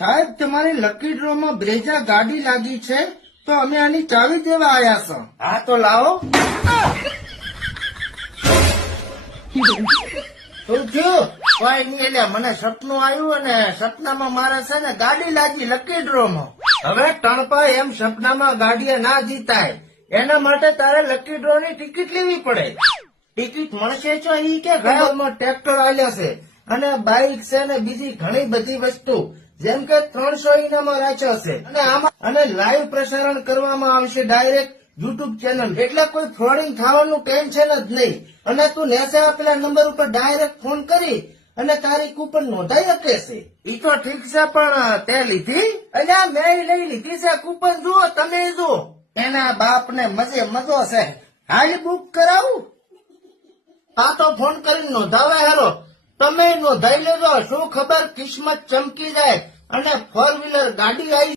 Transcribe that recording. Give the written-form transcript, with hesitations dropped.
સાહેબ, તમારી lucky draw માં બ્રેઝા ગાડી લાગી છે, તો અમે આની ચાવી દેવા આવ્યા છો. હા તો લાવો. શું થયું? કોઈ નહીં, એટલે મને સપનું આવ્યું અને સપનામાં મારે છે ને ગાડી લાગી લકી ડ્રો માં. હવે ટણપા એમ સપનામાં ગાડીએ ના જીતાય, એના માટે તારે લકી ડ્રો ની ટિકિટ લેવી પડે. ટિકિટ મળશે છો ઈ કે ઘરમાં ટ્રેક્ટર આલ્યા છે અને બાઇક છે ને બીજી ઘણી બધી વસ્તુ, જેમ કે 300 ઇનામો રાખ્યો છે અને આમાં અને લાઈવ પ્રસારણ કરવામાં આવશે ડાયરેક્ટ યુટ્યુબ ચેનલ, એટલે કોઈ ફ્રોડિંગ થવાનું ટેન્શન જ નહીં. અને તું નેસે આપેલા નંબર ઉપર ડાયરેક્ટ ફોન કરી અને તારી કૂપન નોંધાઈ શકે છે. ઈ તો ઠીક છે, પણ તે લીધી? અલ્યા મેં લઈ લીધી છે કૂપન, જુઓ તમે જુઓ. એના બાપ ને મજે મજો છે. હાલ બુક કરાવું? આ તો ફોન કરીને નોંધાવે હારો. તમે નોંધાઈ લેજો, શું ખબર કિસ્મત ચમકી જાય અને 4 વ્હીલર ગાડી આવી